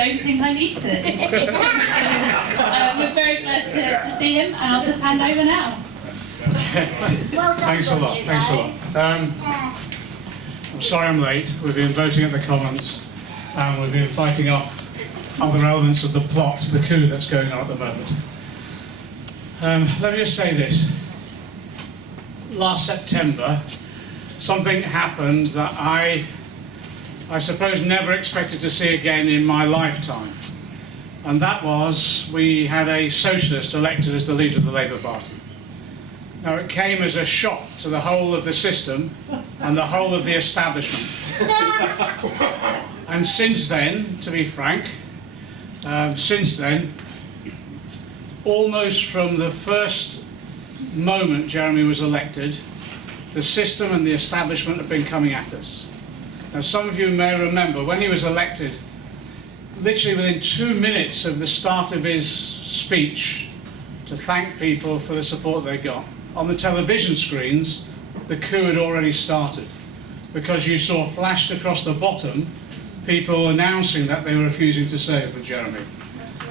don't think I need to. We're very glad to see him, and I'll just hand over now. Thanks a lot. Thanks a lot. I'm sorry I'm late. We've been voting at the Commons, and we've been fighting off other elements of the plot, the coup that's going on at the moment. Let me just say this. Last September, something happened that I suppose never expected to see again in my lifetime. And that was, we had a socialist elected as the leader of the Labour Party. Now, it came as a shock to the whole of the system and the whole of the establishment. And since then, to be frank, since then, almost from the first moment Jeremy was elected, the system and the establishment have been coming at us. Now, some of you may remember when he was elected, literally within 2 minutes of the start of his speech to thank people for the support they got, on the television screens, the coup had already started, because you saw flashed across the bottom people announcing that they were refusing to serve with Jeremy.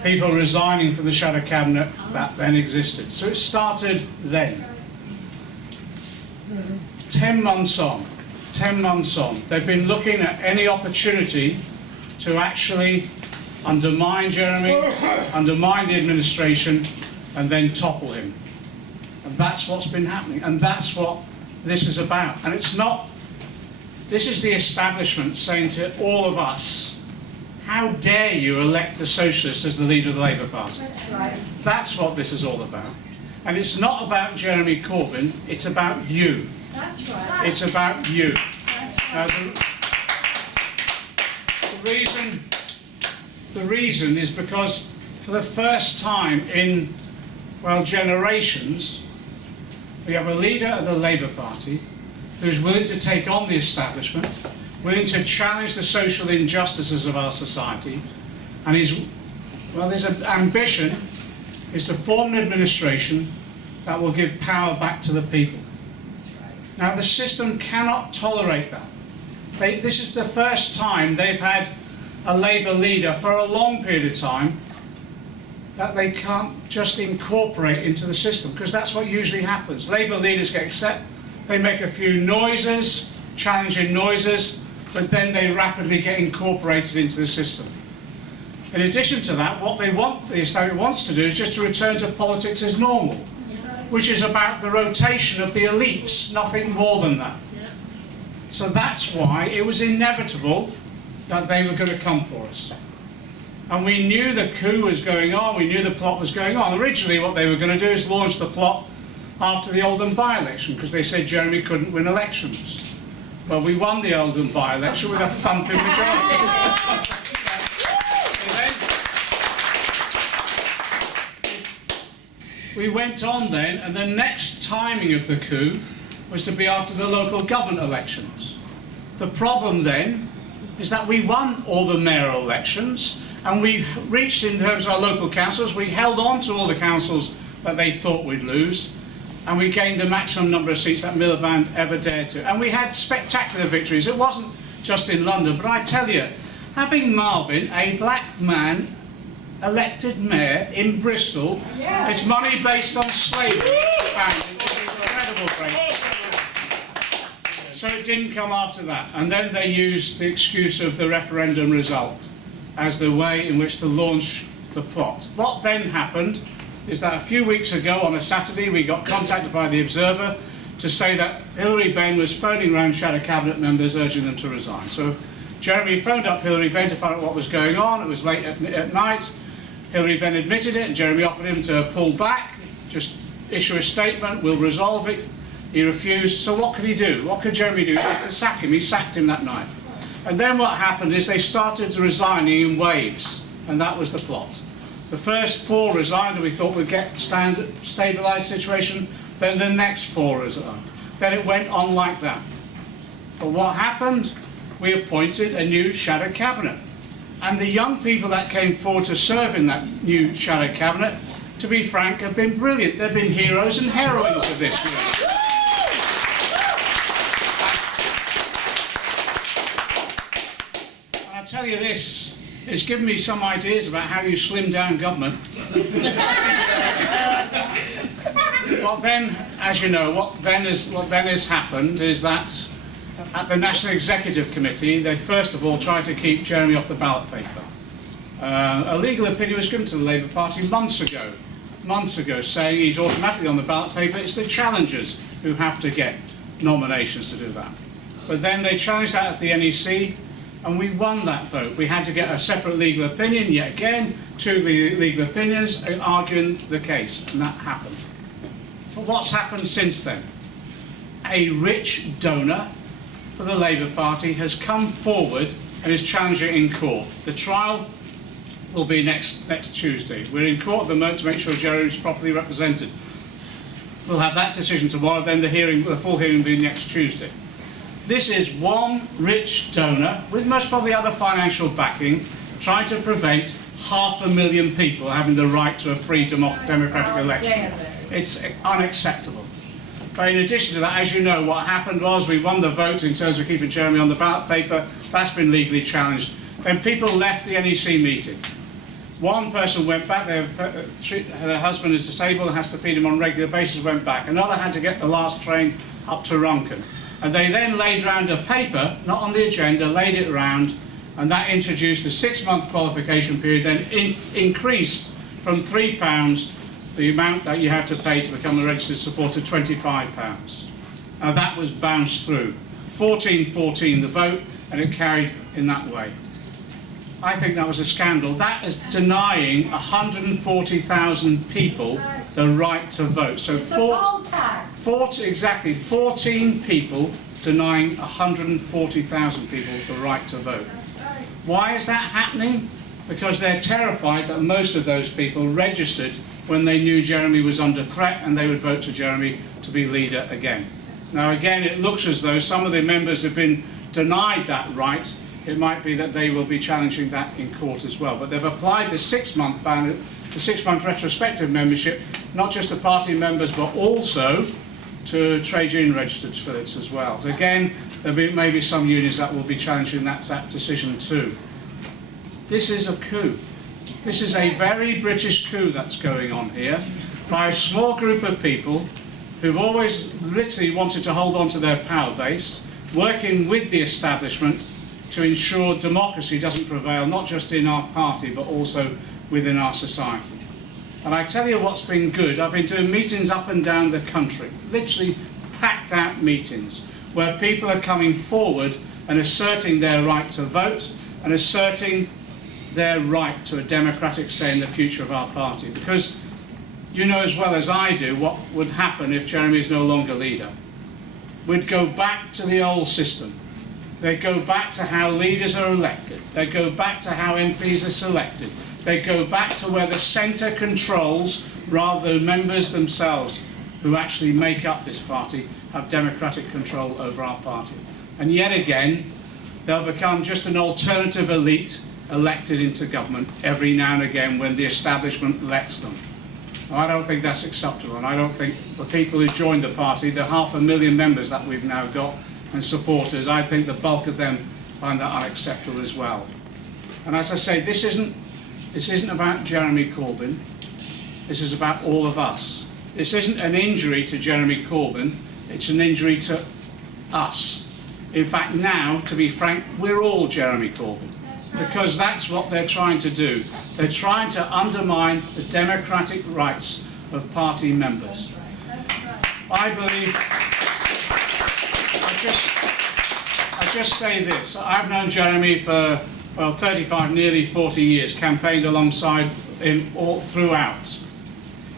People resigning from the shadow cabinet that then existed. So it started then. 10 months on, they've been looking at any opportunity to actually undermine Jeremy, undermine the administration, and then topple him. And that's what's been happening, and that's what this is about. And it's not, this is the establishment saying to all of us, how dare you elect a socialist as the leader of the Labour Party? That's right. That's what this is all about. And it's not about Jeremy Corbyn, it's about you. That's right. It's about you. That's right. The reason is because for the first time in, well, generations, we have a leader of the Labour Party who's willing to take on the establishment, willing to challenge the social injustices of our society, and his ambition is to form an administration that will give power back to the people. Now, the system cannot tolerate that. This is the first time they've had a Labour leader for a long period of time that they can't just incorporate into the system, because that's what usually happens. Labour leaders get upset, they make a few noises, challenging noises, but then they rapidly get incorporated into the system. In addition to that, what they want, the establishment wants to do is just to return to politics as normal, which is about the rotation of the elites, nothing more than that. So that's why it was inevitable that they were going to come for us. And we knew the coup was going on, we knew the plot was going on. Originally what they were going to do is launch the plot after the Oldham by-election, because they said Jeremy couldn't win elections. Well, we won the Oldham by-election with a thumping majority. We went on then, and the next timing of the coup was to be after the local government elections. The problem then is that we won all the mayoral elections, and we reached, in terms of our local councils, we held on to all the councils that they thought we'd lose, and we gained the maximum number of seats that Miliband ever dared to. And we had spectacular victories. It wasn't just in London, but I tell you, having Marvin, a black man, elected mayor in Bristol, it's money based on slavery. It's incredible break. So it didn't come after that. And then they used the excuse of the referendum result as the way in which to launch the plot. What then happened is that a few weeks ago on a Saturday we got contacted by the Observer to say that Hilary Benn was phoning around shadow cabinet members urging them to resign. So Jeremy phoned up Hilary Benn to find out what was going on. It was late at night. Hilary Benn admitted it, and Jeremy offered him to pull back, just issue a statement, we'll resolve it. He refused. So what could he do? What could Jeremy do? He had to sack him. He sacked him that night. And then what happened is they started resigning in waves, and that was the plot. The first 4 resigned, and we thought we'd get stabilised situation. Then the next 4 resigned. Then it went on like that. But what happened? We appointed a new shadow cabinet. And the young people that came forward to serve in that new shadow cabinet, to be frank, have been brilliant. They've been heroes and heroines of this work. And I'll tell you this, it's given me some ideas about how you slim down government. Well, then, as you know, what then has happened is that at the National Executive Committee, they first of all tried to keep Jeremy off the ballot paper. A legal opinion was given to the Labour Party months ago, saying he's automatically on the ballot paper. It's the challengers who have to get nominations to do that. But then they challenged that at the NEC, and we won that vote. We had to get a separate legal opinion, yet again, two legal opinions arguing the case, and that happened. But what's happened since then? A rich donor for the Labour Party has come forward and is challenging it in court. The trial will be next Tuesday. We're in court at the moment to make sure Jeremy is properly represented. We'll have that decision tomorrow, then the full hearing will be next Tuesday. This is one rich donor, with most probably other financial backing, trying to prevent 500,000 people having the right to a free democratic election. It's unacceptable. But in addition to that, as you know, what happened was we won the vote in terms of keeping Jeremy on the ballot paper. That's been legally challenged. Then people left the NEC meeting. One person went back, her husband is disabled and has to feed him on a regular basis, went back. Another had to get the last train up to Runcorn. And they then laid round a paper, not on the agenda, laid it round, and that introduced the 6-month qualification period, then increased from £3 the amount that you had to pay to become a registered supporter, £25. Now that was bounced through. 14-14 the vote, and it carried in that way. I think that was a scandal. That is denying 140,000 people the right to vote. So It's a poll tax. 14 people denying 140,000 people the right to vote. Why is that happening? Because they're terrified that most of those people registered when they knew Jeremy was under threat and they would vote to Jeremy to be leader again. Now again, it looks as though some of the members have been denied that right. It might be that they will be challenging that in court as well. But they've applied the 6-month ban, the 6-month retrospective membership, not just to party members, but also to trade union registered affiliates as well. So again, there may be some unions that will be challenging that decision too. This is a coup. This is a very British coup that's going on here by a small group of people who've always literally wanted to hold on to their power base, working with the establishment to ensure democracy doesn't prevail, not just in our party, but also within our society. And I tell you what's been good. I've been doing meetings up and down the country, literally packed out meetings, where people are coming forward and asserting their right to vote and asserting their right to a democratic say in the future of our party. Because you know as well as I do what would happen if Jeremy is no longer leader. We'd go back to the old system. They go back to how leaders are elected. They go back to how MPs are selected. They go back to where the centre controls, rather than members themselves who actually make up this party have democratic control over our party. And yet again, they'll become just an alternative elite elected into government every now and again when the establishment lets them. I don't think that's acceptable, and I don't think the people who joined the party, the 500,000 members that we've now got, and supporters, I think the bulk of them find that unacceptable as well. And as I say, this isn't about Jeremy Corbyn. This is about all of us. This isn't an injury to Jeremy Corbyn. It's an injury to us. In fact, now, to be frank, we're all Jeremy Corbyn, because that's what they're trying to do. They're trying to undermine the democratic rights of party members. I believe. I just say this. I've known Jeremy for, well, 35, nearly 40 years, campaigned alongside him all throughout.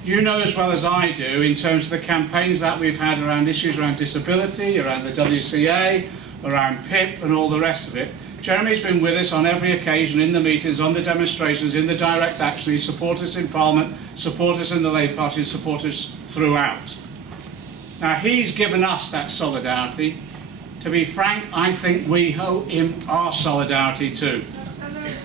You know as well as I do, in terms of the campaigns that we've had around issues around disability, around the WCA, around PIP and all the rest of it. Jeremy's been with us on every occasion, in the meetings, on the demonstrations, in the direct action. He supports us in Parliament, supports us in the Labour Party, and supports us throughout. Now, he's given us that solidarity. To be frank, I think we owe him our solidarity too.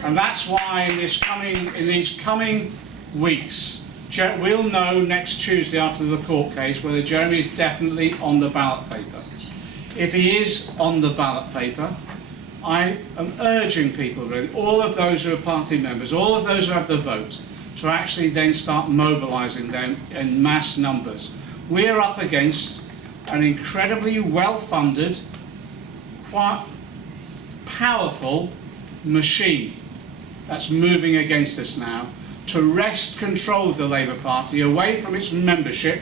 And that's why in these coming weeks, we'll know next Tuesday after the court case whether Jeremy is definitely on the ballot paper. If he is on the ballot paper, I am urging people, really, all of those who are party members, all of those who have the vote, to actually then start mobilising them in mass numbers. We're up against an incredibly well-funded, quite powerful machine that's moving against us now to wrest control of the Labour Party away from its membership,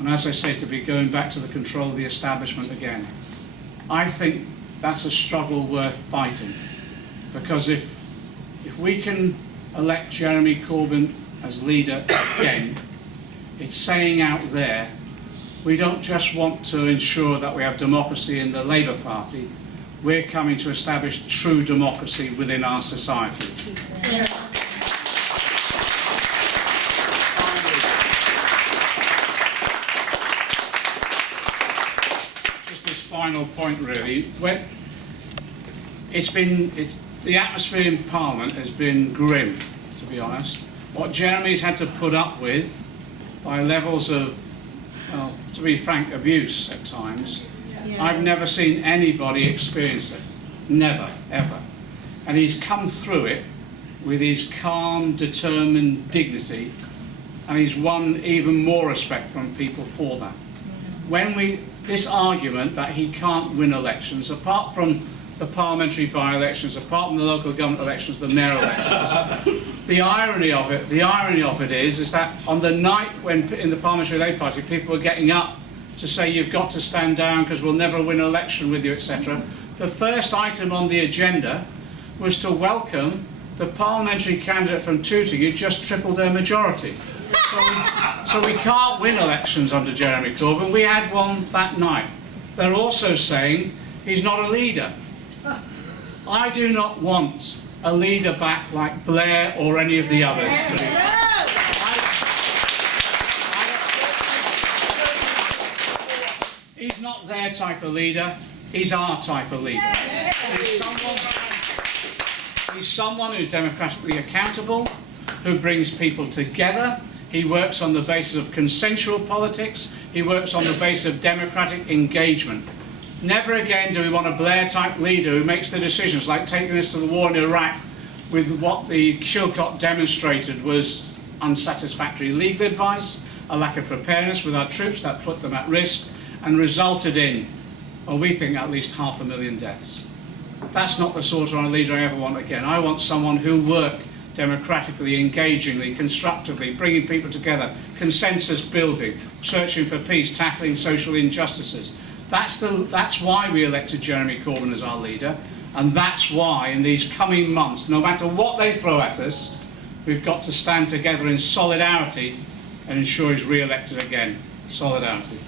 and as I say, to be going back to the control of the establishment again. I think that's a struggle worth fighting, because if we can elect Jeremy Corbyn as leader again, it's saying out there we don't just want to ensure that we have democracy in the Labour Party, we're coming to establish true democracy within our society. Just this final point, really. The atmosphere in Parliament has been grim, to be honest. What Jeremy's had to put up with by levels of, well, to be frank, abuse at times, I've never seen anybody experience it. Never, ever. And he's come through it with his calm, determined dignity, and he's won even more respect from people for that. This argument that he can't win elections, apart from the parliamentary by-elections, apart from the local government elections, the mayor elections, the irony of it is that on the night when in the Parliamentary Labour Party people were getting up to say you've got to stand down because we'll never win an election with you, etc., the first item on the agenda was to welcome the parliamentary candidate from Tooting who just tripled their majority. So we can't win elections under Jeremy Corbyn. We had one that night. They're also saying he's not a leader. I do not want a leader back like Blair or any of the others. He's not their type of leader, he's our type of leader. He's someone who's democratically accountable, who brings people together. He works on the basis of consensual politics, he works on the basis of democratic engagement. Never again do we want a Blair-type leader who makes the decisions, like taking us to the war in Iraq, with what the Chilcot demonstrated was unsatisfactory legal advice, a lack of preparedness with our troops that put them at risk, and resulted in, well, we think, at least 500,000 deaths. That's not the sort of leader I ever want again. I want someone who'll work democratically, engagingly, constructively, bringing people together, consensus building, searching for peace, tackling social injustices. That's why we elected Jeremy Corbyn as our leader, and that's why in these coming months, no matter what they throw at us, we've got to stand together in solidarity and ensure he's re-elected again. Solidarity.